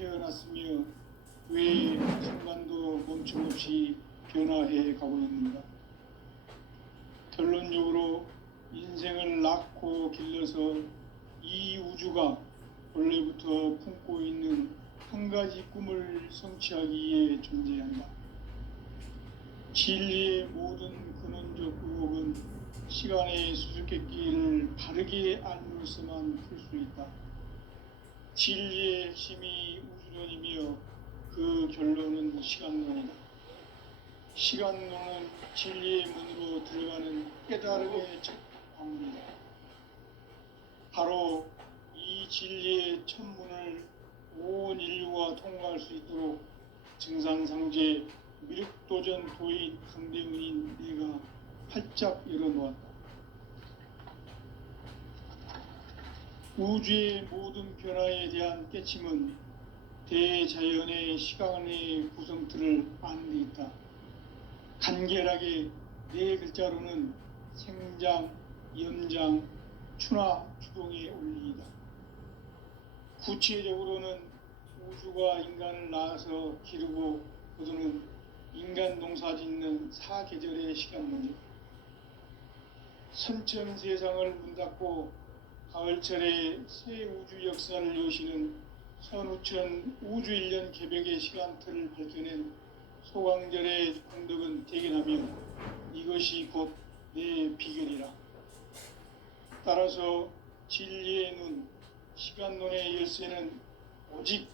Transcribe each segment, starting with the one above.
태어났으며 왜 순간도 멈춤없이 변화해 가고 있는가? 결론적으로 인생을 낳고 길러서 이 우주가 원래부터 품고 있는 한 가지 꿈을 성취하기 위해 존재한다. 진리의 모든 근원적 의혹은 시간의 수수께끼를 바르게 알므로서만 풀 수 있다. 진리의 핵심이 우주론이며 그 결론은 시간론이다. 시간론은 진리의 문으로 들어가는 깨달음의 첫 방문이다. 바로 이 진리의 첫 문을 온 인류가 통과할 수 있도록 증산상제 미륵도전 도인 강대훈인 내가 활짝 열어놓았다. 우주의 모든 변화에 대한 깨침은 대자연의 시간의 구성틀을 아는 데 있다. 간결하게 네 글자로는 생장, 연장, 추나 추동의 원리이다. 구체적으로는 우주가 인간을 낳아서 기르고 거두는 인간 농사 짓는 사계절의 시간 문제. 선천 세상을 문 닫고 가을철에 새 우주 역사를 여시는 선우천 우주 1년 개벽의 시간틀을 밝혀낸 소강절의 공덕은 대견하며 이것이 곧 내 비결이라. 따라서 진리의 눈, 시간론의 열쇠는 오직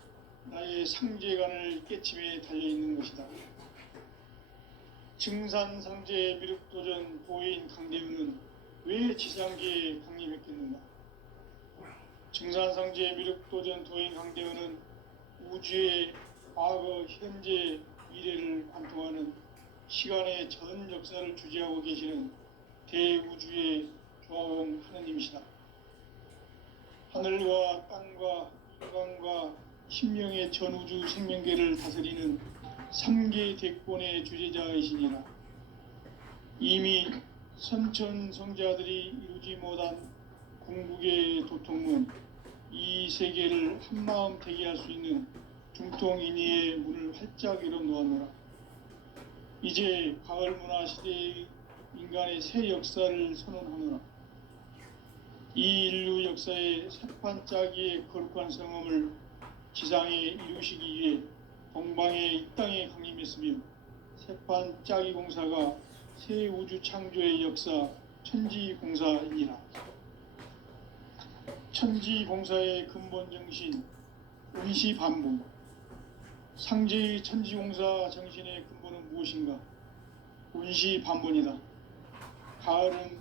나의 상제관을 깨침에 달려있는 것이다. 증산상제 미륵도전 도인 강대훈은 왜 지상계에 강림했겠는가? 증산상제 미륵도전 도인 강대훈은 우주의 과거, 현재, 미래를 관통하는 시간의 전 역사를 주재하고 계시는 대우주의 조화원 하느님이시다. 하늘과 땅과 인간과 신명의 전우주 생명계를 다스리는 3계 대권의 주재자이시니라. 이미 선천성자들이 이루지 못한 궁극의 도통문, 이 세계를 한마음 되게 할 수 있는 중통인의의 문을 활짝 열어놓았노라. 이제 가을문화 시대의 인간의 새 역사를 선언하노라. 이 인류 역사의 새판짜기의 거룩한 성험을 지상에 이루시기 위해 동방의 이 땅에 강림했으며 새판짜기 공사가 새 우주 창조의 역사 천지공사이니라. 천지공사의 근본 정신 운시반복. 상제의 천지공사 정신의 근본은 무엇인가? 운시반본이다. 가을은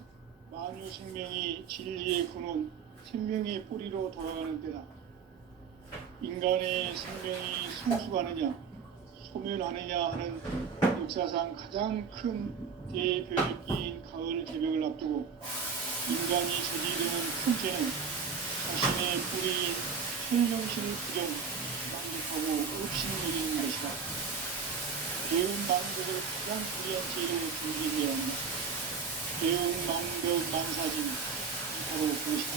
만유 생명이 진리의 근원, 생명의 뿌리로 돌아가는 때다. 인간의 생명이 성숙하느냐, 소멸하느냐 하는 역사상 가장 큰 대변혁기인 가을 개벽을 앞두고 인간이 저지르는 큰 죄는 자신의 뿌리인 천명신을 부정, 만족하고 읍신거리는 것이다. 배운 만덕을 가장 불리한 죄를 준비해야 한다. 배운 만덕 만사진, 바로 그것이다.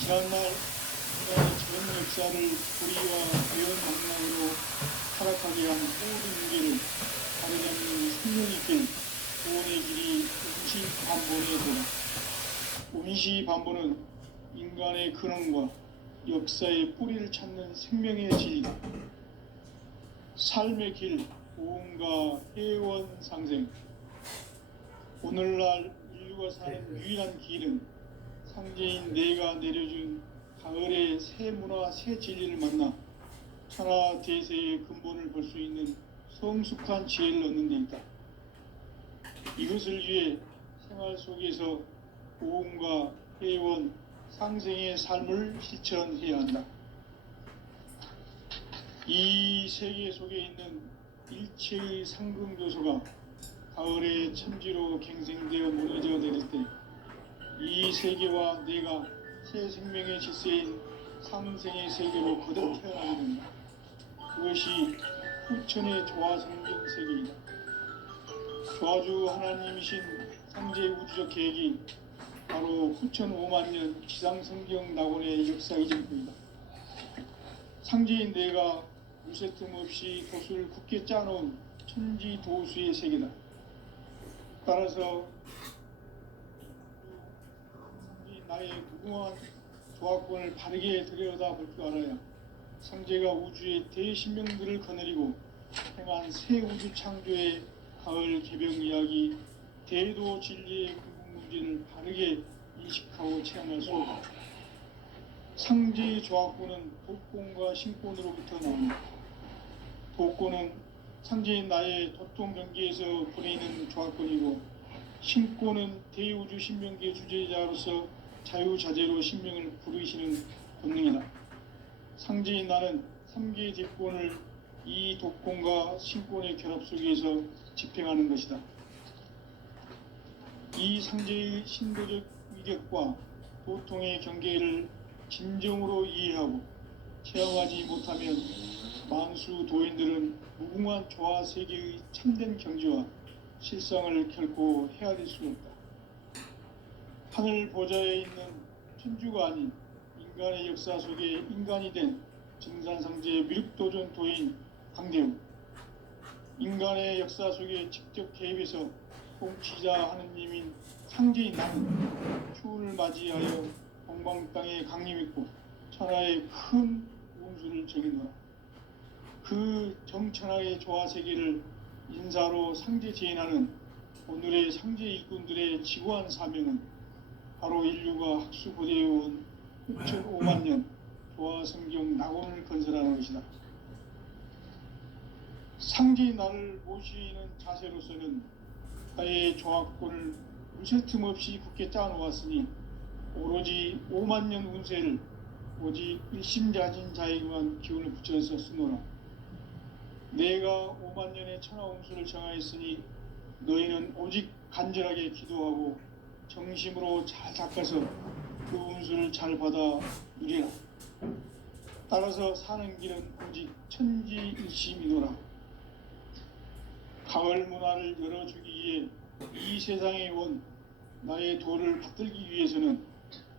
지난날 인간의 전 역사를 불의와 배운 망락으로 타락하게 한 모든 문제를 가려잡는 생명의 길, 구원의 길이 운시반본의 도다. 운시반본은 인간의 근원과 역사의 뿌리를 찾는 생명의 진리다. 삶의 길, 고음과 해원상생. 오늘날 인류가 사는 유일한 길은 상제인 내가 내려준 가을의 새 문화, 새 진리를 만나 천하 대세의 근본을 볼 수 있는 성숙한 지혜를 얻는 데 있다. 이것을 위해 생활 속에서 고음과 해원, 상생의 삶을 실천해야 한다. 이 세계 속에 있는 일체의 상금교소가 가을의 천지로 갱생되어 무너져 내릴 때 이 세계와 내가 새 생명의 질서인 상생의 세계로 거듭 태어나게 된다. 그것이 후천의 조화성경 세계이다. 조화주 하나님이신 상제 우주적 계획이 바로 후천 5만 년 지상성경 낙원의 역사 이전부이다. 상제인 내가 무쇠틈 없이 도수를 굳게 짜놓은 천지도수의 세계다. 따라서 상제인 나의 무궁한 조합권을 바르게 들여다볼 줄 알아야 상제가 우주의 대신명들을 거느리고 행한 새 우주 창조의 가을 개벽 이야기, 대도 진리의 궁극문제를 바르게 인식하고 체험할 수 없다. 상제의 조합권은 독권과 신권으로부터 나옵니다. 독권은 상제인 나의 도통 경계에서 보내는 조합권이고, 신권은 대우주 신명계 주제자로서 자유자재로 신명을 부르시는 본능이다. 상제인 나는 3개의 뒷권을 이 독권과 신권의 결합 속에서 집행하는 것이다. 이 상제의 신도적 위격과 도통의 경계를 진정으로 이해하고 체험하지 못하면 만수 도인들은 무궁한 조화 세계의 참된 경지와 실상을 결코 헤아릴 수 없다. 하늘 보좌에 있는 천주가 아닌 인간의 역사 속에 인간이 된 증산상제 미륵도전 도인 강대우, 인간의 역사 속에 직접 개입해서 통치자 하느님인 상제인 나는 추운을 맞이하여 동방 땅에 강림했고 천하의 큰 운수를 적이노라. 그 정천하의 조화 세계를 인사로 상제 제인하는 오늘의 상제 일꾼들의 지고한 사명은 바로 인류가 학수고대해온 6,500만 년 조화 성경 낙원을 건설하는 것이다. 상제인 나를 모시는 자세로서는 나의 조합권을 무쇠틈 없이 굳게 짜놓았으니 오로지 5만 년 운세를 오직 일심자진 자에게만 기운을 붙여서 쓰노라. 내가 5만 년의 천하 운수를 정하였으니 너희는 오직 간절하게 기도하고 정심으로 잘 닦아서 그 운수를 잘 받아 누리라. 따라서 사는 길은 오직 천지일심이노라. 가을 문화를 열어주기 위해 이 세상에 온 나의 도를 받들기 위해서는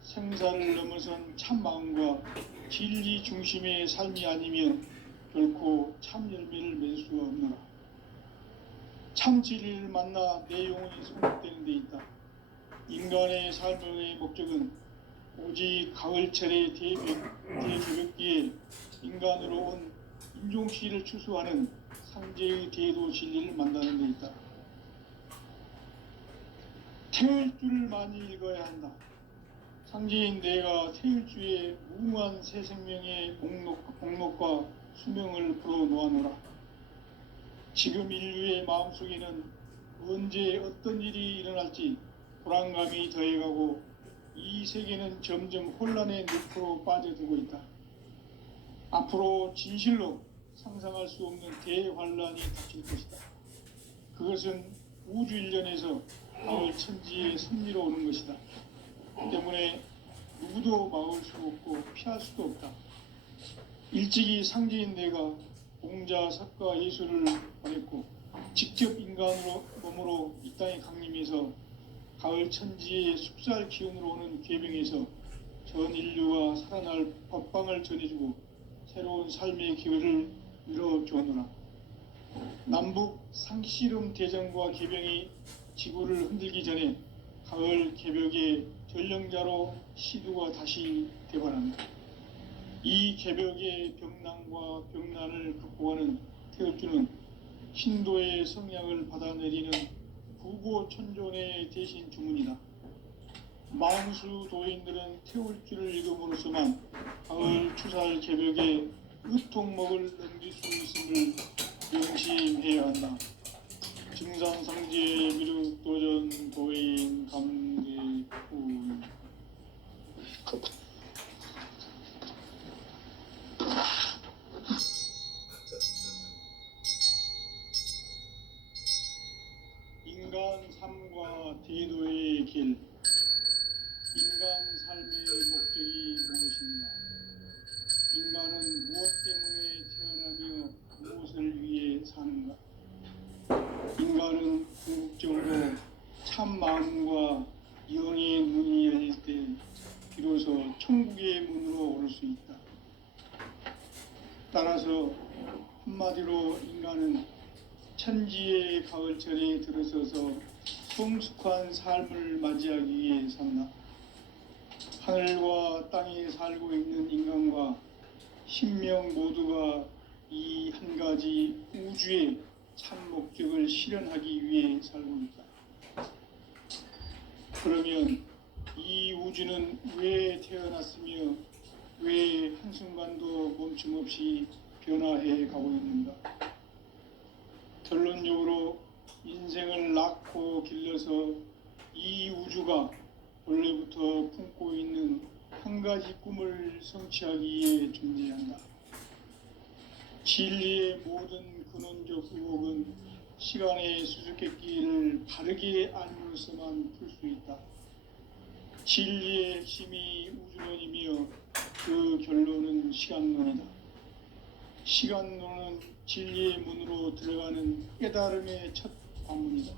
생사를 넘어선 참 마음과 진리 중심의 삶이 아니면 결코 참 열매를 맺을 수가 없노라. 참 진리를 만나 내 영혼이 성숙되는 데 있다. 인간의 삶의 목적은 오직 가을철의 대개벽기에 인간으로 온 인종시를 추수하는 상제의 대도 진리를 만나는 데 있다. 태을 줄을 많이 읽어야 한다. 상제인 내가 태일주의 무궁한 새 생명의 목록과 수명을 풀어놓아노라. 지금 인류의 마음속에는 언제 어떤 일이 일어날지 불안감이 더해가고 이 세계는 점점 혼란의 늪으로 빠져들고 있다. 앞으로 진실로 상상할 수 없는 대환란이 닥칠 것이다. 그것은 우주 일련에서 가을 천지의 섭리로 오는 것이다. 때문에 누구도 막을 수 없고 피할 수도 없다. 일찍이 상제인 내가 공자, 석가, 예수를 보냈고 직접 인간으로 몸으로 이 땅에 강림해서 가을 천지의 숲살 기운으로 오는 계병에서 전 인류가 살아날 법방을 전해주고 새로운 삶의 기회를 이뤄주었노라. 남북 상씨름 대전과 계병이 지구를 흔들기 전에 가을 개벽의 전령자로 시두가 다시 되관한다. 이 개벽의 병난과 병난을 극복하는 태엽주는 신도의 성량을 받아내리는 구고천존의 대신 주문이다. 만수 도인들은 태울주를 읽음으로써만 가을 추살 개벽의 의통목을 넘길 수 있음을 명심해야 한다. 증산상제 미륵도전 도인 감개훈. 인간 삶과 대도의 길. 인간 삶의 목적이 무엇인가? 인간은 무엇 때문에 태어나며 무엇을 위해 사는가? 인간은 궁극적으로 참 마음과 영의 눈이 열릴 따라서 한마디로 인간은 천지의 가을철에 들어서서 성숙한 삶을 맞이하기 위해 산다. 하늘과 땅에 살고 있는 인간과 신명 모두가 이 한 가지 우주의 참 목적을 실현하기 위해 살고 있다. 그러면 이 우주는 왜 태어났으며 왜 한순간도 멈춤없이 변화해 가고 있는가? 결론적으로 인생을 낳고 길러서 이 우주가 원래부터 품고 있는 한 가지 꿈을 성취하기 위해 존재한다. 진리의 모든 근원적 의혹은 시간의 수수께끼를 바르게 알므로서만 풀 수 있다. 진리의 핵심이 우주론이며 그 결론은 시간론이다. 시간론은 진리의 문으로 들어가는 깨달음의 첫 관문이다.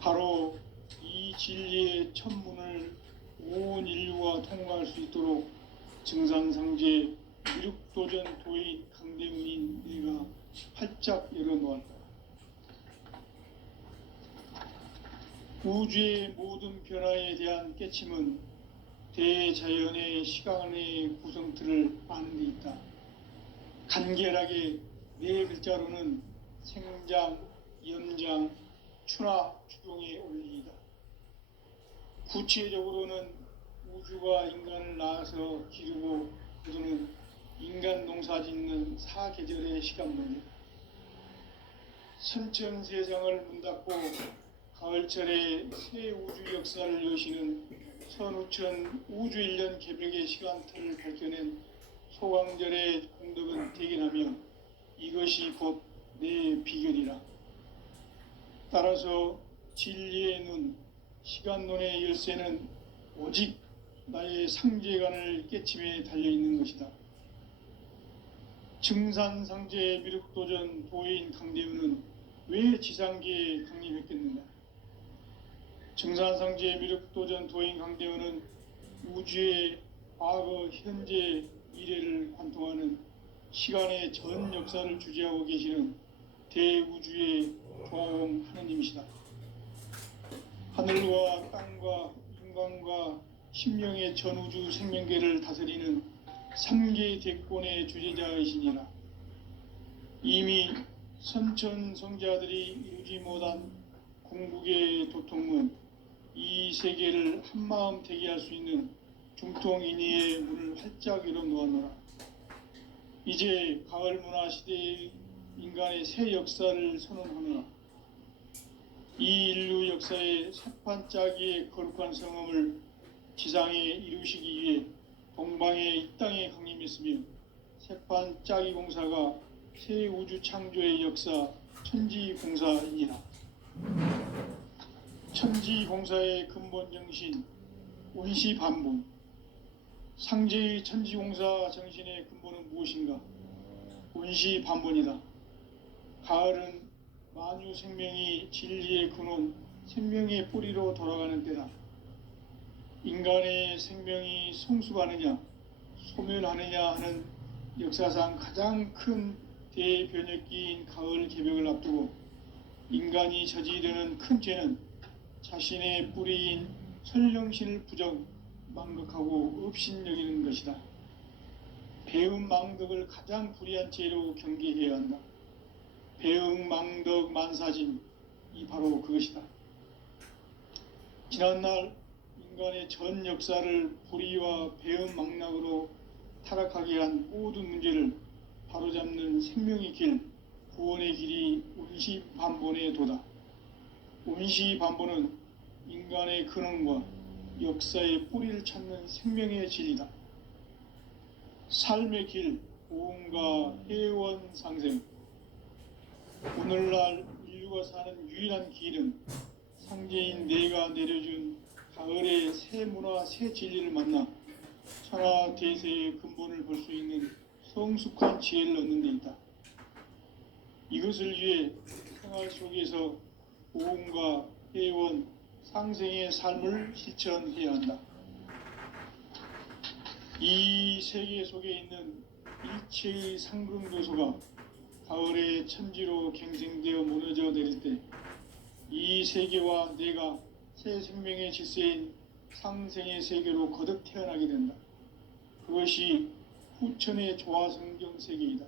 바로 이 진리의 첫 문을 온 인류가 통과할 수 있도록 증산상제 미륵도전 도인 강대훈인 내가 활짝 열어놓았다. 우주의 모든 변화에 대한 깨침은 대자연의 시간의 구성틀을 아는 데 있다. 간결하게 네 글자로는 생장, 연장, 추나 추동의 원리이다. 구체적으로는 우주가 인간을 낳아서 기르고 그들은 인간 농사 짓는 사계절의 시간론이다. 선천세상을 문닫고 가을철에 새 우주 역사를 여시는 선우천 우주일년 개벽의 시간틀을 밝혀낸 소강절의 공덕은 대견하며 이것이 곧 내 비결이라. 따라서 진리의 눈, 시간론의 열쇠는 오직 나의 상제관을 깨침에 달려있는 것이다. 증산상제 미륵도전 도인 강대훈은 왜 지상계에 강림했겠는가? 증산상제 미륵도전 도인 강대훈은 우주의 과거, 현재, 미래를 관통하는 시간의 전 역사를 주재하고 계시는 대우주의 조화음 하느님이시다. 하늘과 땅과 인간과 신명의 전우주 생명계를 다스리는 3개 대권의 주제자이시니라. 이미 선천성자들이 이루지 못한 궁극의 도통문, 이 세계를 한마음 되게 할 수 있는 중통인의의 문을 활짝 열어놓았노라. 이제 가을 문화 시대의 인간의 새 역사를 선언하노라. 이 인류 역사의 새판짜기의 거룩한 성험을 지상에 이루시기 위해 동방의 이 땅에 강림했으며 새판짜기 공사가 새 우주 창조의 역사 천지공사이니라. 천지공사의 근본 정신 운시반본. 상제의 천지공사 정신의 근본은 무엇인가? 운시반본이다. 가을은 만유 생명이 진리의 근원, 생명의 뿌리로 돌아가는 때다. 인간의 생명이 성숙하느냐, 소멸하느냐 하는 역사상 가장 큰 대변혁기인 가을 개벽을 앞두고 인간이 저지르는 큰 죄는 자신의 뿌리인 설령신을 부정, 망극하고 업신여기는 것이다. 배음 망덕을 가장 불의한 죄로 경계해야 한다. 배음 망덕 만사진, 이 바로 그것이다. 지난날 인간의 전 역사를 불의와 배음 망락으로 타락하게 한 모든 문제를 바로잡는 생명의 길, 구원의 길이 운시반본의 도다. 운시반본은 인간의 근원과 역사의 뿌리를 찾는 생명의 진리다. 삶의 길, 고음과 회원 상생. 오늘날 인류가 사는 유일한 길은 상제인 내가 내려준 가을의 새 문화, 새 진리를 만나 천하 대세의 근본을 볼 수 있는 성숙한 지혜를 얻는 데 있다. 이것을 위해 생활 속에서 고음과 회원, 상생의 삶을 실천해야 한다. 이 세계 속에 있는 일체의 상승도소가 가을의 천지로 갱생되어 무너져 내릴 때 이 세계와 내가 새 생명의 질서인 상생의 세계로 거듭 태어나게 된다. 그것이 후천의 조화성경 세계이다.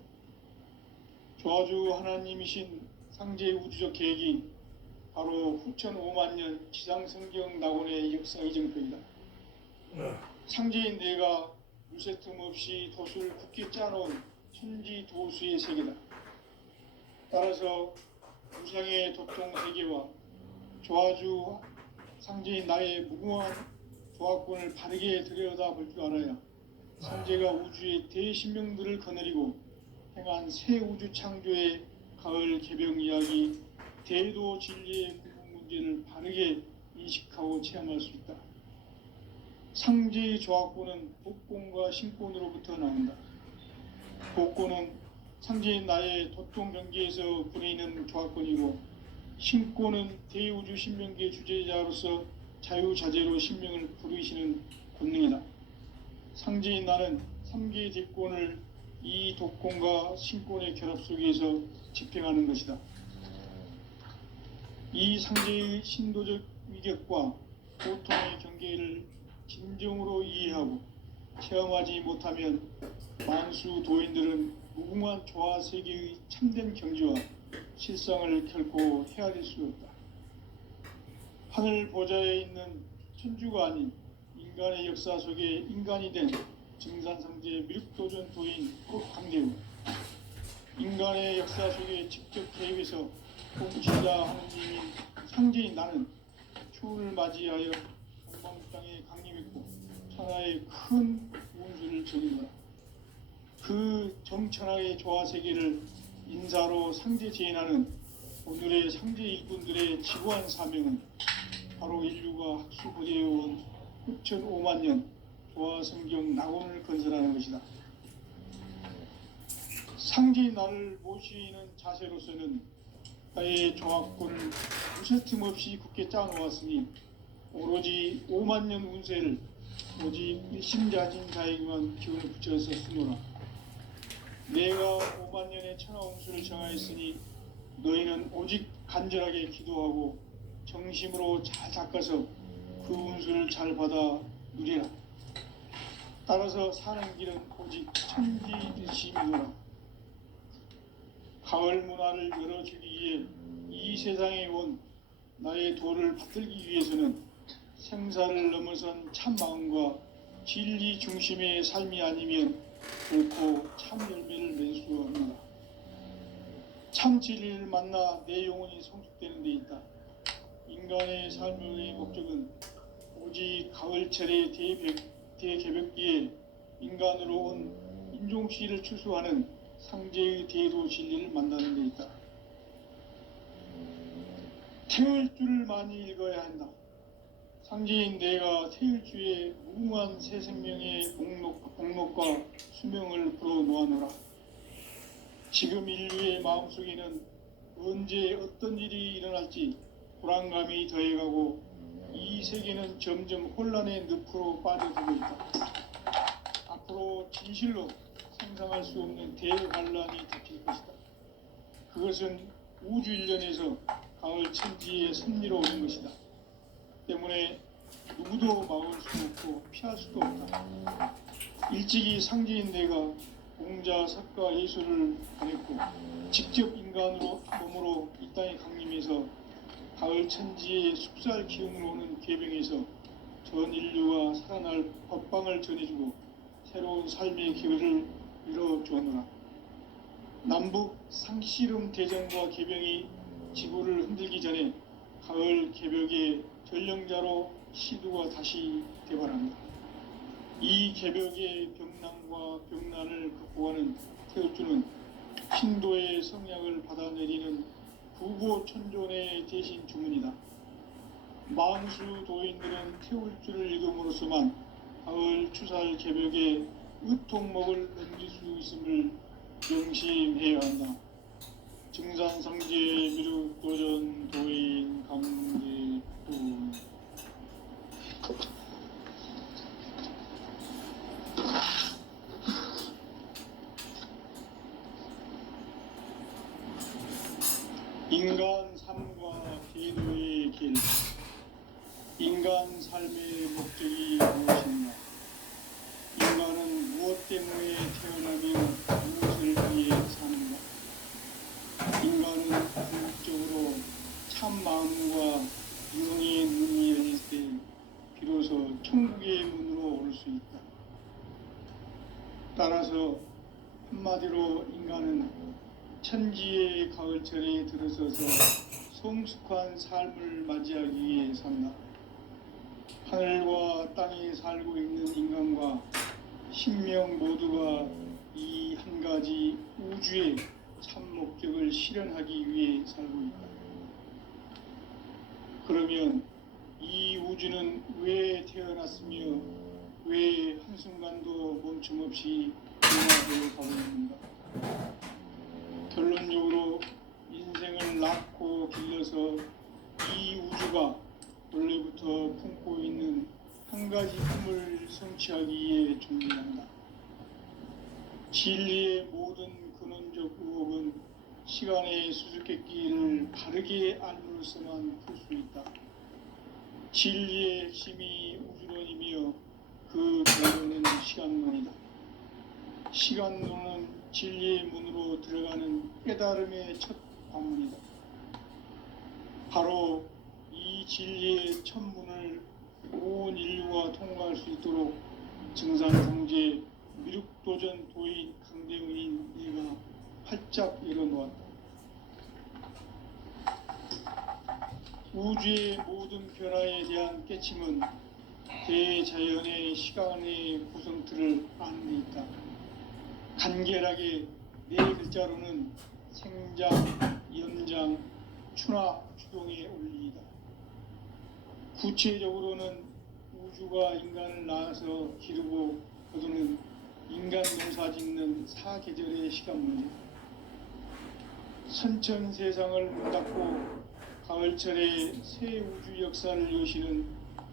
조화주 하나님이신 상제 우주적 계획이 바로 후천 5만 년 지상성경 낙원의 역사 이정표이다. 상제인 내가 물새 틈 없이 도수를 굳게 짜놓은 천지 도수의 세계다. 따라서 우상의 도통 세계와 조화주 상제인 나의 무궁한 조화권을 바르게 들여다볼 줄 알아야 상제가 우주의 대신명들을 거느리고 행한 새 우주 창조의 가을 개병 이야기 대도 진리의 문제를 바르게 인식하고 체험할 수 있다. 상제의 조화권은 복권과 신권으로부터 나온다. 복권은 상제인 나의 도통 경계에서 부리는 조화권이고, 신권은 대우주 신명계 주제자로서 자유자재로 신명을 부르시는 권능이다. 상제인 나는 3개의 대권을 이 독권과 신권의 결합 속에서 집행하는 것이다. 이 상제의 신도적 위격과 고통의 경계를 진정으로 이해하고 체험하지 못하면 만수 도인들은 무궁한 조화 세계의 참된 경지와 실상을 결코 헤아릴 수 없다. 하늘 보좌에 있는 천주가 아닌 인간의 역사 속에 인간이 된 증산상제 미륵도전 도인 강대우, 인간의 역사 속에 직접 개입해서 통치자 하느님인 상제인 나는 추운을 맞이하여 동방 땅에 강림했고 천하의 큰 운수를 적인노라. 그 정천하의 조화세계를 인사로 상제 제인하는 오늘의 상제 일꾼들의 지구한 사명은 바로 인류가 학수부대해온 후천 5만 년 조화성경 낙원을 건설하는 것이다. 상제인 나를 모시는 자세로서는 나의 조화권을 무쇠틈 없이 굳게 짜놓았으니 오로지 5만 년 운세를 오직 일심자진 자에게만 기운을 붙여서 쓰노라. 내가 5만 년의 천하 운수를 정하였으니 너희는 오직 간절하게 기도하고 정심으로 잘 닦아서 그 운수를 잘 받아 누리라. 따라서 사는 길은 오직 천지일심이노라. 가을 문화를 열어주기 위해 이 세상에 온 나의 도를 받들기 위해서는 생사를 넘어선 참 마음과 진리 중심의 삶이 아니면 결코 참 열매를 맺을 수 없노라. 참 진리를 만나 내 영혼이 성숙되는 데 있다. 인간의 삶의 목적은 오직 가을철의 대개벽기에 인간으로 온 인종시를 추수하는 상제의 대도 진리를 만나는 데 있다. 태을주를 많이 읽어야 한다. 상제인 내가 태을주의 무궁한 새 생명의 목록과 수명을 불어놓아노라. 지금 인류의 마음속에는 언제 어떤 일이 일어날지 불안감이 더해가고 이 세계는 점점 혼란의 늪으로 빠져들고 있다. 앞으로 진실로 상상할 수 없는 대환란이 닥칠 것이다. 그것은 우주 일련에서 가을 천지의 섭리로 오는 것이다. 때문에 누구도 막을 수 없고 피할 수도 없다. 일찍이 상제인 내가 공자, 석가, 예술을 보냈고 직접 인간으로 몸으로 이 땅에 강림해서 가을 천지의 숙살 기운으로 오는 계병에서 전 인류가 살아날 법방을 전해주고 새로운 삶의 기회를 이뤄주었노라. 남북 상씨름 대전과 계병이 지구를 흔들기 전에 가을 개벽의 전령자로 시두가 다시 대발합니다. 이 개벽의 병난과 병난을 극복하는 태울주는 신도의 성약을 받아내리는 구보천존의 대신 주문이다. 만수 도인들은 태울주를 읽음으로써만 가을 추살 개벽의 의통목을 넘길 수 있음을 명심해야 한다. 증산상제 미륵도전 도인 강제도 인간 삶과 계도의 길. 인간 삶의 목적이 무엇인가? 인간은 무엇 때문에 태어나며 무엇을 위해 사는가? 인간은 궁극적으로 참 마음과 영의 문이 열릴 때 비로소 천국의 문으로 올 수 있다. 따라서 한마디로 인간은 천지의 가을철에 들어서서 성숙한 삶을 맞이하기 위해 산다. 하늘과 땅에 살고 있는 인간과 신명 모두가 이 한 가지 우주의 참 목적을 실현하기 위해 살고 있다. 그러면 이 우주는 왜 태어났으며 왜 한순간도 멈춤 없이 변화되어 가고 있는가? 결론적으로 인생을 낳고 길러서 이 우주가 원래부터 품고 있는 한 가지 꿈을 성취하기 위해 존재한다. 진리의 모든 근원적 의혹은 시간의 수수께끼를 바르게 알므로써만 풀 수 있다. 진리의 핵심이 우주론이며 그 결론은 시간론이다. 시간론은 진리의 문으로 들어가는 깨달음의 첫 관문이다. 바로 이 진리의 첫 문을 온 인류가 통과할 수 있도록 증산성제 미륵도전 도인 강대웅인 내가 활짝 열어놓았다. 우주의 모든 변화에 대한 깨침은 대자연의 시간의 구성틀을 아는 데 있다. 간결하게 네 글자로는 생장, 연장, 추나 추동의 원리이다. 구체적으로는 우주가 인간을 낳아서 기르고 거두는 인간 농사 짓는 사계절의 시간 문제다. 선천 세상을 문 닫고 가을철에 새 우주 역사를 여시는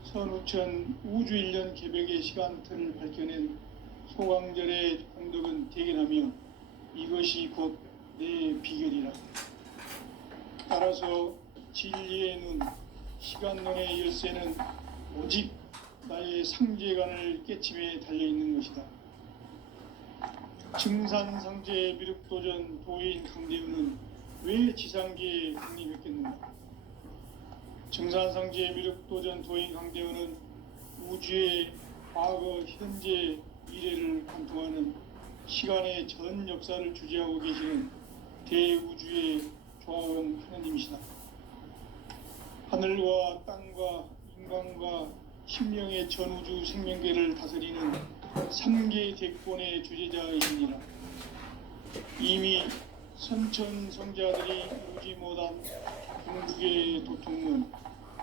선우천 우주 1년 개벽의 시간틀을 밝혀낸 소강절의 공덕은 대견하며 이것이 곧 내 비결이라. 따라서 진리의 눈, 시간론의 열쇠는 오직 나의 상제관을 깨침에 달려있는 것이다. 증산상제 미륵도전 도인 강대우는 왜 지상계에 국립했겠는가? 증산상제 미륵도전 도인 강대우는 우주의 과거, 현재, 미래를 관통하는 시간의 전 역사를 주재하고 계시는 대우주의 조화원 하나님이시다. 하늘과 땅과 인간과 신명의 전우주 생명계를 다스리는 3개 대권의 주제자이시니라. 이미 선천성자들이 오지 못한 궁극의 도통은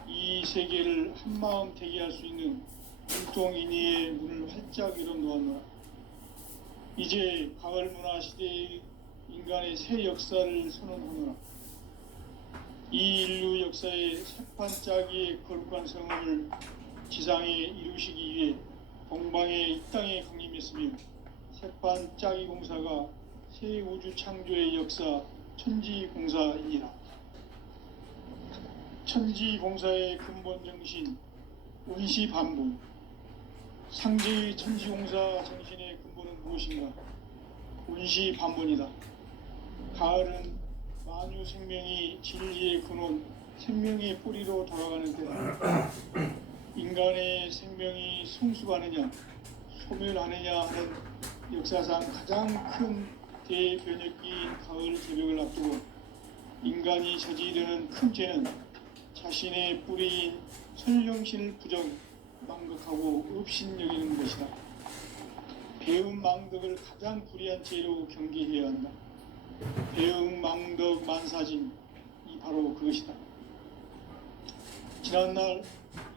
이 세계를 한마음 되게 할 수 있는 율동인의의 문을 활짝 열어놓았노라. 이제 가을 문화 시대의 인간의 새 역사를 선언하노라. 이 인류 역사의 새판짜기의 거룩한 성음을 지상에 이루시기 위해 동방에 이 땅에 강림했으며 새판짜기 공사가 새 우주 창조의 역사 천지공사이니라. 천지공사의 근본 정신 운시반복. 상제의 천지공사 정신의 근본은 무엇인가? 운시반본이다. 가을은 만유 생명이 진리의 근원, 생명의 뿌리로 돌아가는 때다. 인간의 생명이 성숙하느냐, 소멸하느냐 하는 역사상 가장 큰 대변혁기인 가을 새벽을 앞두고 인간이 저지르는 큰 죄는 자신의 뿌리인 선령신을 부정, 망덕하고 업신여기는 것이다. 배움 망덕을 가장 불의한 죄로 경계해야 한다. 배움 망덕 만사진, 이 바로 그것이다. 지난날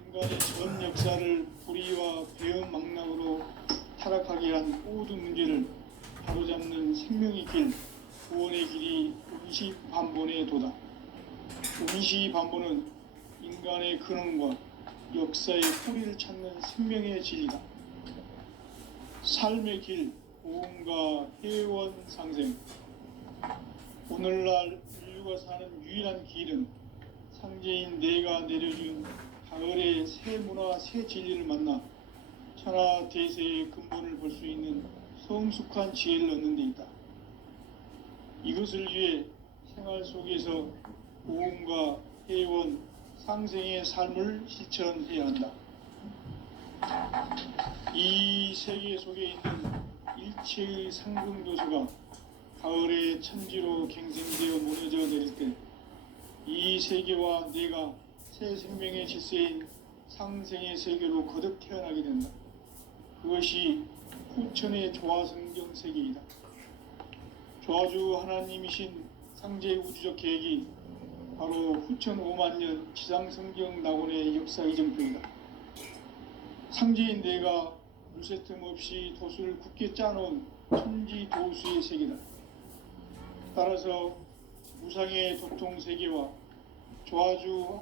인간의 전 역사를 불의와 배움 망락으로 타락하게 한 모든 문제를 바로잡는 생명의 길, 구원의 길이 운시반본의 도다. 운시반본은 인간의 근원과 역사의 뿌리를 찾는 생명의 진리다. 삶의 길, 고음과 회원 상생. 오늘날 태을주가 사는 유일한 길은 상제인 내가 내려준 가을의 새 문화 새 진리를 만나 천하 대세의 근본을 볼 수 있는 성숙한 지혜를 얻는 데 있다. 이것을 위해 생활 속에서 고음과 회원, 상생의 삶을 실천해야 한다. 이 세계 속에 있는 일체의 상승도수가 가을의 천지로 갱생되어 무너져 내릴 때 이 세계와 내가 새 생명의 질서인 상생의 세계로 거듭 태어나게 된다. 그것이 후천의 조화성경 세계이다. 조화주 하나님이신 상제 우주적 계획이 바로 후천 5만 년 지상성경 낙원의 역사 이정표이다. 상제인 내가 물새 틈 없이 도수를 굳게 짜놓은 천지 도수의 세계다. 따라서 무상의 도통 세계와 조화주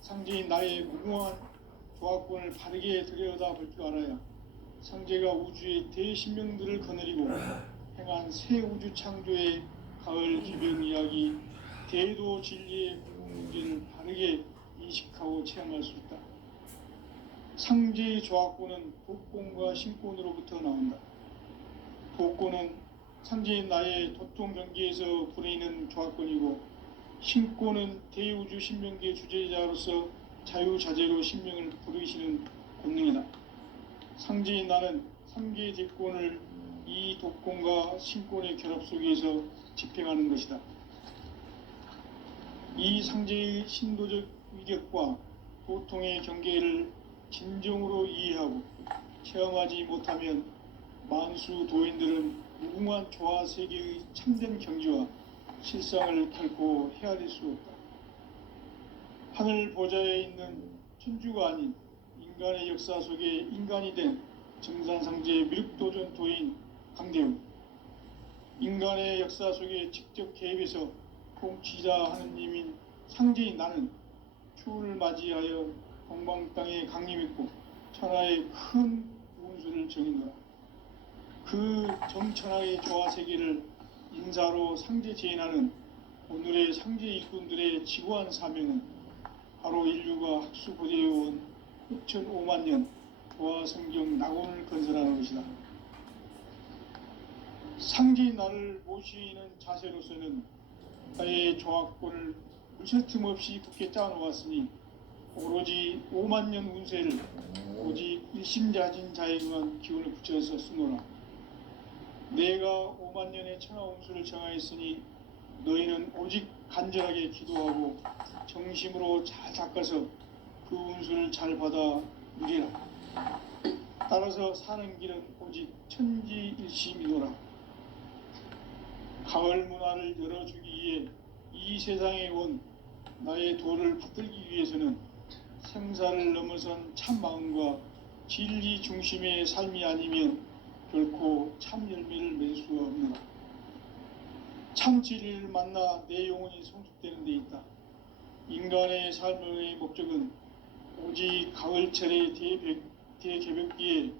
상제인 나의 무궁한 조화권을 바르게 들여다볼 줄 알아야 상제가 우주의 대신명들을 거느리고 행한 새 우주 창조의 가을 기병 이야기 대도 진리의 문제를 바르게 인식하고 체험할 수 있다. 상제의 조화권은 복권과 신권으로부터 나온다. 복권은 상제인 나의 도통 경계에서 부리는 조화권이고, 신권은 대우주 신명계 주제자로서 자유자재로 신명을 부르시는 권능이다. 상제인 나는 3개의 대권을 이 독권과 신권의 결합 속에서 집행하는 것이다. 이 상제의 신도적 위격과 보통의 경계를 진정으로 이해하고 체험하지 못하면 만수 도인들은 무궁한 조화 세계의 참된 경지와 실상을 결코 헤아릴 수 없다. 하늘 보좌에 있는 천주가 아닌 인간의 역사 속에 인간이 된 정산상제의 미륵도전 도인 강대우, 인간의 역사 속에 직접 개입해서 통치자 하느님인 상제인 나는 추운을 맞이하여 동방 땅에 강림했고 천하의 큰 운수를 정인노라. 그 정천하의 조화 세계를 인사로 상제 제인하는 오늘의 상제 일꾼들의 지구한 사명은 바로 인류가 학수고대해온 6,5만 년 조화 성경 낙원을 건설하는 것이다. 상제인 나를 모시는 자세로서는 나의 조화권을 물새틈 없이 굳게 짜놓았으니 오로지 5만 년 운세를 오직 일심자진 자에게만 기운을 붙여서 쓰노라. 내가 5만 년의 천하 운수를 정하였으니 너희는 오직 간절하게 기도하고 정심으로 잘 닦아서 그 운수를 잘 받아 누리라. 따라서 사는 길은 오직 천지일심이노라. 가을 문화를 열어주기 위해 이 세상에 온 나의 도를 받들기 위해서는 생사를 넘어선 참마음과 진리 중심의 삶이 아니면 결코 참 열매를 맺을 수가 없노라. 참 진리를 만나 내 영혼이 성숙되는 데 있다. 인간의 삶의 목적은 오직 가을철의 대개벽기에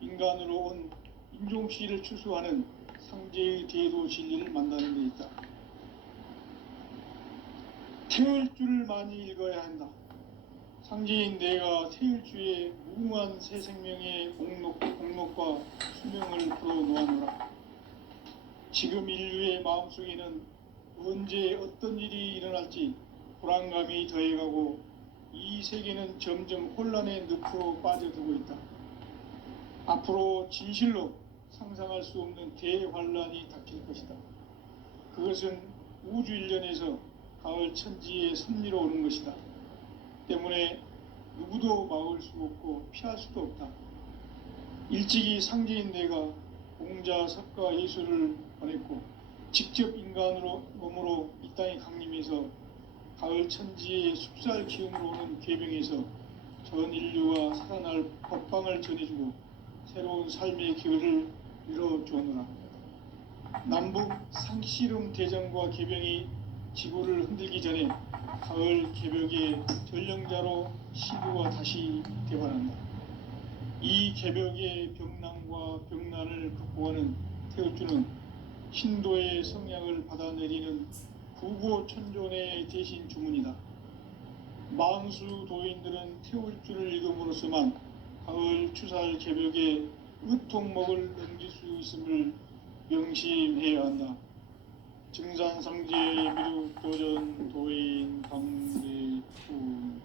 인간으로 온 인종씨를 추수하는 상제의 대도 진리를 만나는 데 있다. 태을주를 많이 읽어야 한다. 상제인 내가 태을주의 무궁한 새 생명의 공록과 수명을 풀어놓아노라. 지금 인류의 마음속에는 언제 어떤 일이 일어날지 불안감이 더해가고 이 세계는 점점 혼란의 늪으로 빠져들고 있다. 앞으로 진실로 상상할 수 없는 대환란이 닥칠 것이다. 그것은 우주 일련에서 가을 천지의 섭리로 오는 것이다. 때문에 누구도 막을 수 없고 피할 수도 없다. 일찍이 상제인 내가 공자, 석가, 예수를 보냈고 직접 인간으로 몸으로 이 땅에 강림해서 가을 천지의 숲살 기운으로 오는 계명에서 전 인류와 살아날 법방을 전해주고 새로운 삶의 기회를 이뤄주었노라. 남북 상씨름 대전과 개병이 지구를 흔들기 전에 가을 개벽의 전령자로 시구가 다시 대환한다. 이 개벽의 병난과 병난을 극복하는 태을주는 신도의 성량을 받아내리는 구고천존의 대신 주문이다. 만수 도인들은 태울 줄을 읽음으로써만 가을 추살 개벽에 으통먹을 넘길 수 있음을 명심해야 한다. 증산상제 미륵도전 도인 강대훈.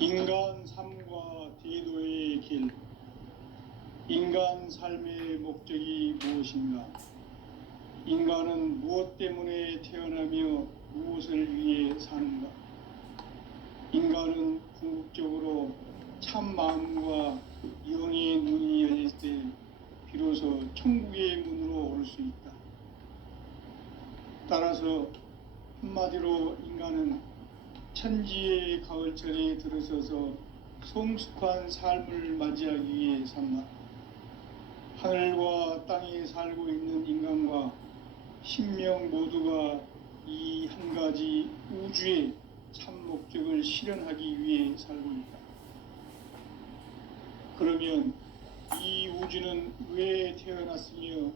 인간 삶과 대도의 길. 인간 삶의 목적이 무엇인가? 인간은 무엇 때문에 태어나며 무엇을 위해 사는가? 인간은 궁극적으로 참 마음과 영의 눈이 열릴 때 비로소 천국의 문으로 올 수 있다. 따라서 한마디로 인간은 천지의 가을철에 들어서서 성숙한 삶을 맞이하기 위해 산다. 하늘과 땅에 살고 있는 인간과 신명 모두가 이 한 가지 우주의 참 목적을 실현하기 위해 살고 있다. 그러면 이 우주는 왜 태어났으며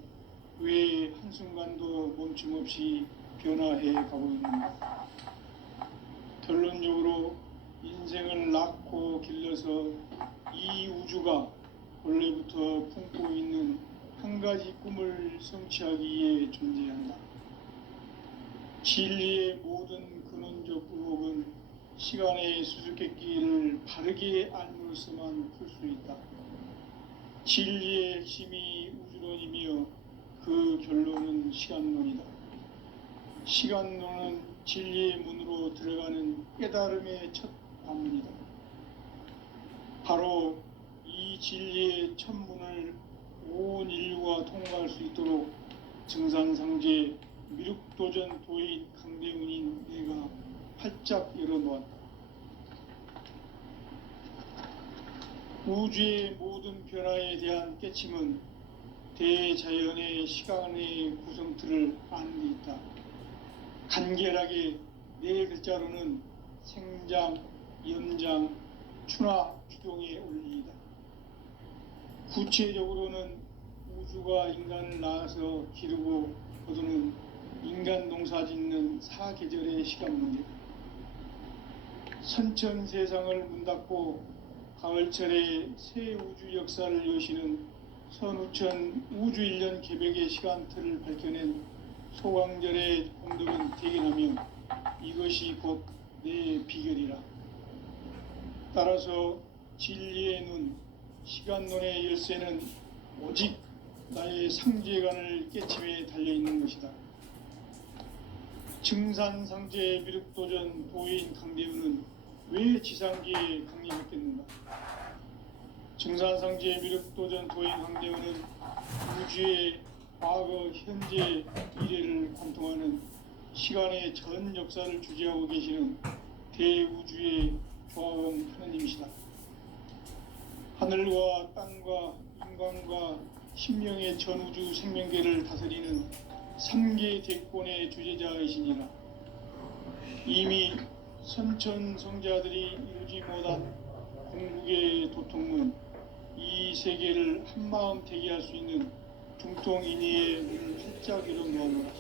왜 한순간도 멈춤없이 변화해 가고 있는가? 결론적으로 인생을 낳고 길러서 이 우주가 원래부터 품고 있는 한 가지 꿈을 성취하기 위해 존재한다. 진리의 모든 근원적 의혹은 시간의 수수께끼를 바르게 알므로서만 풀 수 있다. 진리의 핵심이 우주론이며 그 결론은 시간론이다. 시간론은 진리의 문으로 들어가는 깨달음의 첫 관문이다. 바로 이 진리의 첫 문을 온 인류가 통과할 수 있도록 증산상제 미륵도전 도인 강대훈인 내가 활짝 열어놓았다. 우주의 모든 변화에 대한 깨침은 대자연의 시간의 구성틀을 아는 데 있다. 간결하게 네 글자로는 생장, 연장, 추나 추동의 원리이다. 구체적으로는 우주가 인간을 낳아서 기르고 거두는 인간 농사 짓는 사계절의 시간 문제다. 선천 세상을 문 닫고 가을철에 새 우주 역사를 여시는 선우천 우주 1년 개벽의 시간틀을 밝혀낸 소강절의 공덕은 대견하며 이것이 곧 내 비결이라. 따라서 진리의 눈, 시간론의 열쇠는 오직 나의 상제관을 깨침에 달려있는 것이다. 증산상제 미륵도전 도인 강대훈은 왜 지상계에 강림했겠는가? 증산상제 미륵도전 도인 강대훈은 우주의 과거, 현재, 미래를 관통하는 시간의 전 역사를 주재하고 계시는 대우주의 조화원 하느님이시다. 하늘과 땅과 인간과 신명의 전우주 생명계를 다스리는 3계 대권의 주재자이시니라. 이미 선천성자들이 이루지 못한 궁극의 도통문, 이 세계를 한마음 대기할 수 있는 중통인의의 문을 활짝 열어놓았노라.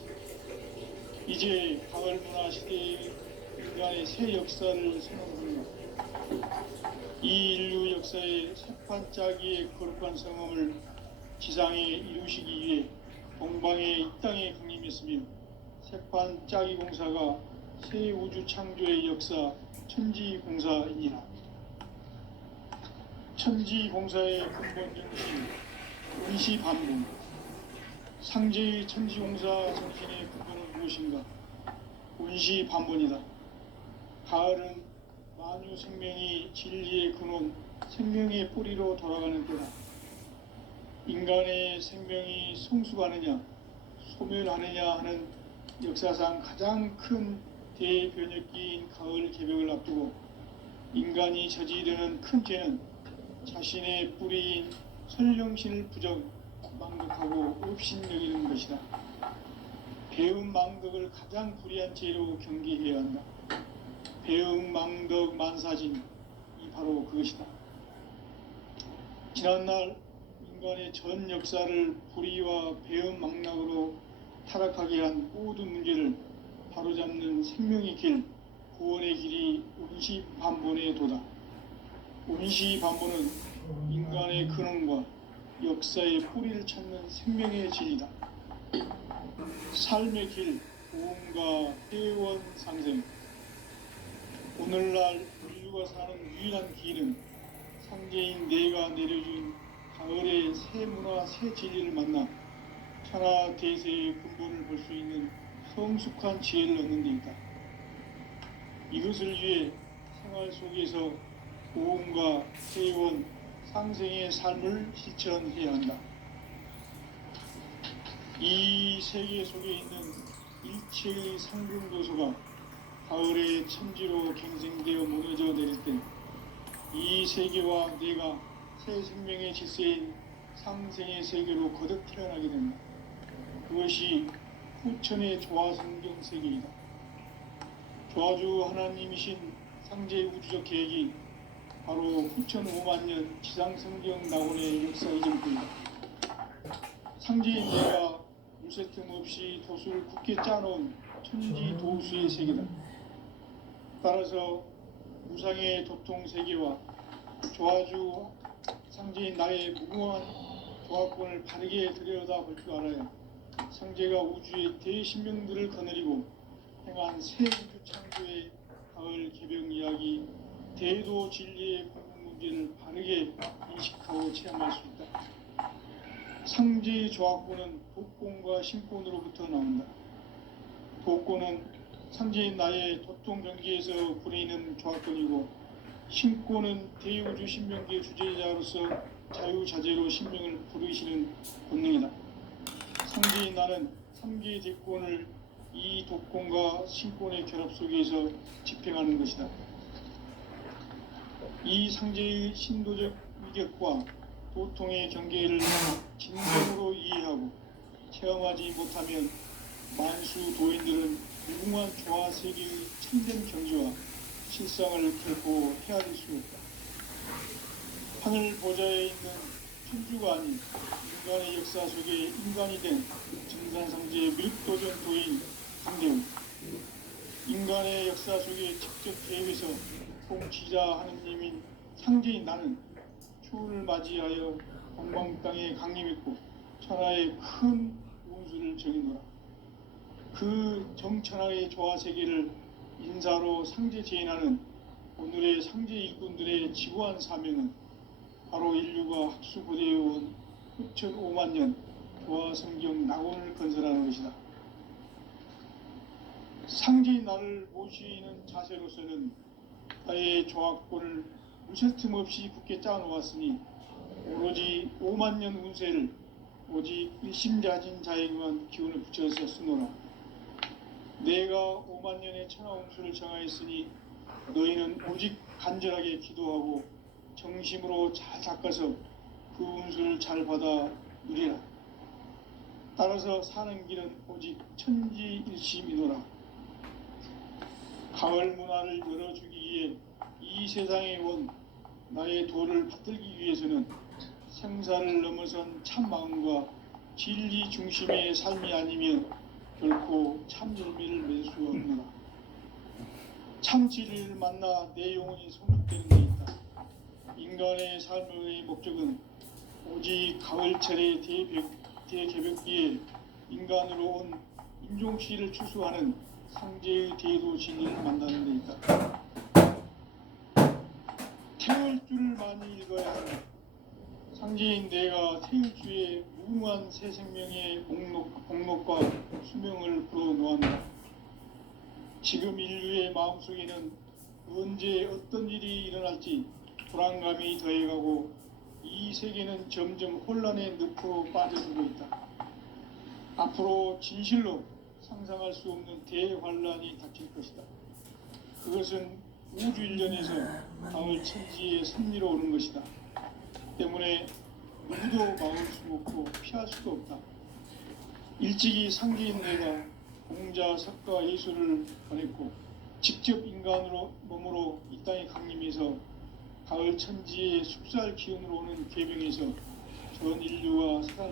이제 가을 문화 시대의 인간의 새 역사를 선언합니다. 이 인류 역사의 새판짜기의 거룩한 성험을 지상에 이루시기 위해 동방의 이 땅에 강림했으며 새판짜기 공사가 새 우주 창조의 역사 천지공사이니라. 천지공사의 근본 정신 원시반분. 상제의 천지공사 정신의 근본은 무엇인가? 원시반본이다. 가을은 만유 생명이 진리의 근원, 생명의 뿌리로 돌아가는 때다. 인간의 생명이 성숙하느냐, 소멸하느냐 하는 역사상 가장 큰 대변혁기인 가을 개벽을 앞두고 인간이 저지르는 큰 죄는 자신의 뿌리인 설령신을 부정, 망덕하고 업신여기는 것이다. 배움 망덕을 가장 불의한 죄로 경계해야 한다. 배움 망덕 만사진, 이 바로 그것이다. 지난날 인간의 전 역사를 불의와 배은망락으로 타락하게 한 모든 문제를 바로잡는 생명의 길, 구원의 길이 운시반본의 도다. 운시반본은 인간의 근원과 역사의 뿌리를 찾는 생명의 진리다. 삶의 길, 보험과 회원상생. 오늘날 인류가 사는 유일한 길은 상제인 내가 내려준 가을의 새 문화, 새 진리를 만나 천하 대세의 근본을 볼 수 있는 성숙한 지혜를 얻는 데 있다. 이것을 위해 생활 속에서 보험과 회원, 상생의 삶을 실천해야 한다. 이 세계 속에 있는 일체의 상승도서가 가을의 천지로 갱생되어 무너져 내릴 때 이 세계와 내가 새 생명의 질서인 상생의 세계로 거듭 태어나게 된다. 그것이 후천의 조화성경 세계이다. 조화주 하나님이신 상제 우주적 계획이 바로 후천 5만 년 지상성경 낙원의 역사 이전부이다. 상제인 내가 물새 틈 없이 도수를 굳게 짜놓은 천지 도수의 세계다. 따라서 무상의 도통 세계와 조화주 상제인 나의 무궁한 조화권을 바르게 들여다볼 줄 알아야 상제가 우주의 대신명들을 거느리고 행한 새 우주 창조의 가을 개병 이야기, 대도 진리의 공공 문제를 바르게 인식하고 체험할 수 있다. 상제의 조화권은 도권과 신권으로부터 나온다. 도권은 상제인 나의 도통 경계에서 부리는 조화권이고, 신권은 대우주 신명계 주제자로서 자유자재로 신명을 부르시는 본능이다. 상제인 나는 3개의 대권을 이 도권과 신권의 결합 속에서 집행하는 것이다. 이 상제의 신도적 위격과 도통의 경계를 진정으로 이해하고 체험하지 못하면 만수 도인들은 무궁한 조화 세계의 참된 경지와 실상을 결코 헤아릴 수 없다. 하늘 보좌에 있는 천주가 아닌 인간의 역사 속에 인간이 된 증산상제의 밀도전 도인 상대우, 인간의 역사 속에 직접 개입해서 통치자 하느님인 상제인 나는 추운을 맞이하여 동방 땅에 강림했고 천하의 큰 운수를 정해놓아 그 정천하의 조화 세계를 인사로 상제 제인하는 오늘의 상제 일꾼들의 지구한 사명은 바로 인류가 학수고대해온 후천 5만 년 조화 성경 낙원을 건설하는 것이다. 상제인 나를 모시는 자세로서는 나의 조화권을 무쇠틈 없이 굳게 짜놓았으니 오로지 5만 년 운세를 오직 일심자진 자에게만 기운을 붙여서 쓰노라. 내가 5만 년의 천하 운수를 정하였으니 너희는 오직 간절하게 기도하고 정심으로 잘 닦아서 그 운수를 잘 받아 누리라. 따라서 사는 길은 오직 천지일심이노라. 가을 문화를 열어주기 위해 이 세상에 온 나의 도를 받들기 위해서는 생사를 넘어선 참 마음과 진리 중심의 삶이 아니면 결코 참 열매를 맺을 수 없노라. 참 진리를 만나 내 영혼이 성숙되는 데 있다. 인간의 삶의 목적은 오직 가을철의 대개벽기에 인간으로 온 인종시를 추수하는 상제의 대도 진리를 만나는 데 있다. 태울 줄을 많이 읽어야 한다. 상제인 내가 태울 주의 무궁한 새 생명의 목록과 수명을 불어놓았다. 지금 인류의 마음속에는 언제 어떤 일이 일어날지 불안감이 더해가고 이 세계는 점점 혼란의 늪으로 빠져들고 있다. 앞으로 진실로 상상할 수 없는 대환란이 닥칠 것이다. 그것은 우주 일련에서 가을 천지의 섭리로 오는 것이다. 때문에 누구도 막을 수 없고 피할 수도 없다. 일찍이 상제인 내가 공자, 석가, 예수를 보냈고 직접 인간으로 몸으로 이 땅에 강림해서 가을 천지의 숲살 기운으로 오는 개병에서 전 인류가 살아날